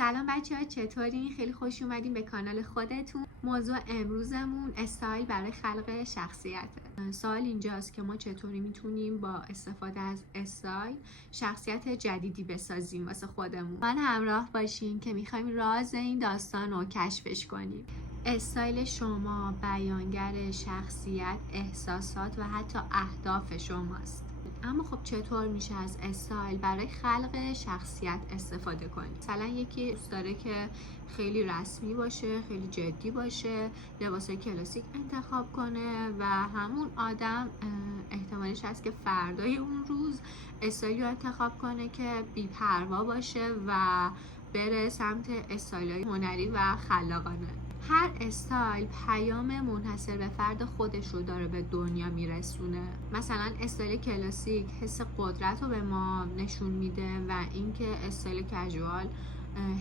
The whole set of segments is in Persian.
سلام بچه‌ها، چطورین؟ خیلی خوش اومدین به کانال خودتون. موضوع امروزمون استایل برای خلق شخصیته. سوال اینجاست که ما چطوری میتونیم با استفاده از استایل شخصیت جدیدی بسازیم واسه خودمون. من همراه باشین که میخوایم راز این داستان رو کشفش کنیم. استایل شما بیانگر شخصیت، احساسات و حتی اهداف شماست. اما خب چطور میشه از استایل برای خلق شخصیت استفاده کنیم؟ مثلا یکی دوست داره که خیلی رسمی باشه، خیلی جدی باشه، لباسای کلاسیک انتخاب کنه و همون آدم احتمالش هست که فردای اون روز استایلی رو انتخاب کنه که بی‌پروا باشه و بره سمت استایل‌های هنری و خلاقانه. هر استایل پیام منحصر به فرد خودش رو داره به دنیا میرسونه. مثلا استایل کلاسیک حس قدرت رو به ما نشون میده و اینکه استایل کژوال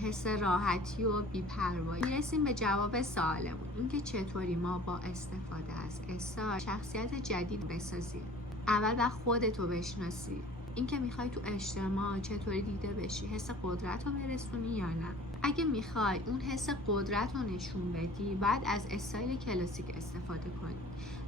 حس راحتی و بی‌پروایی. میرسیم به جواب سوالمون، اینکه چطوری ما با استفاده از استایل شخصیت جدید بسازیم. اول با خودت رو بشناسی، اینکه میخوای تو اجتماع چطوری دیده بشی، حس قدرت رو برسونی یا نه. اگه میخوای اون حس قدرت رو نشون بدی، باید از استایل کلاسیک استفاده کنی.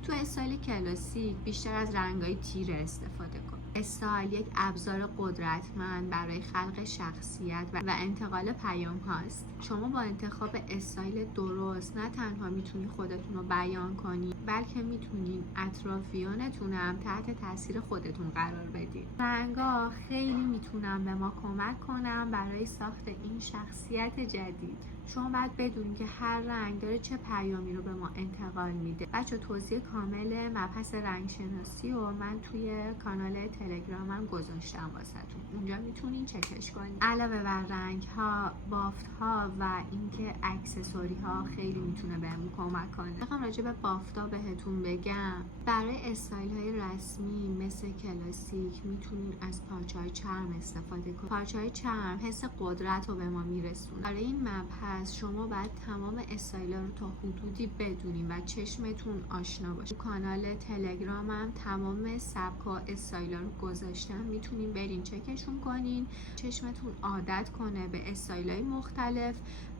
تو استایل کلاسیک بیشتر از رنگای تیره استفاده کن. استایل یک ابزار قدرتمند برای خلق شخصیت و انتقال پیام هاست. شما با انتخاب استایل درست نه تنها میتونی خودتون رو بیان کنی، بلکه میتونین اطرافیانتون هم تحت تاثیر خودتون قرار بدین. رنگا خیلی میتونن به ما کمک کنن برای ساخت این شخصیت جدید. شما باید بدونید که هر رنگ داره چه پیامی رو به ما انتقال میده. بچه توضیح کامل مبحث رنگ شناسی و من توی کانال تلگرامم گذاشتم واسهتون، اونجا میتونین چکش کنین. علاوه بر رنگ ها، بافت ها و اینکه اکسسوری ها خیلی میتونه بهمون کمک کنه. میخوام راجع به بافتا بهتون بگم. برای استایل های رسمی مثل کلاسیک میتونین از پارچه های چرم استفاده کنین. پارچه های چرم حس قدرت رو به ما میرسونه. برای این مبحث شما باید تمام استایل رو تا حدودی بدونین و چشمتون آشنا باشه. کانال تلگرامم تمام سبک و استایل رو گذاشتم، میتونین برین چکشون کنین، چشمتون عادت کنه به استایل های مختلف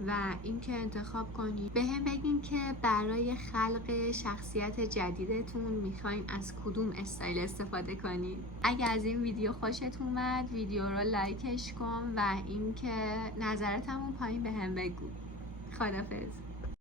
و اینکه انتخاب کنین. به هم بگین که برای خلق شخصیت جدیدتون میخواین از کدوم استایل استفاده کنین. اگه از این ویدیو خوشت اومد، ویدیو رو لایکش کن و اینکه نظرتمون پایین به هم بگو. خدافظ.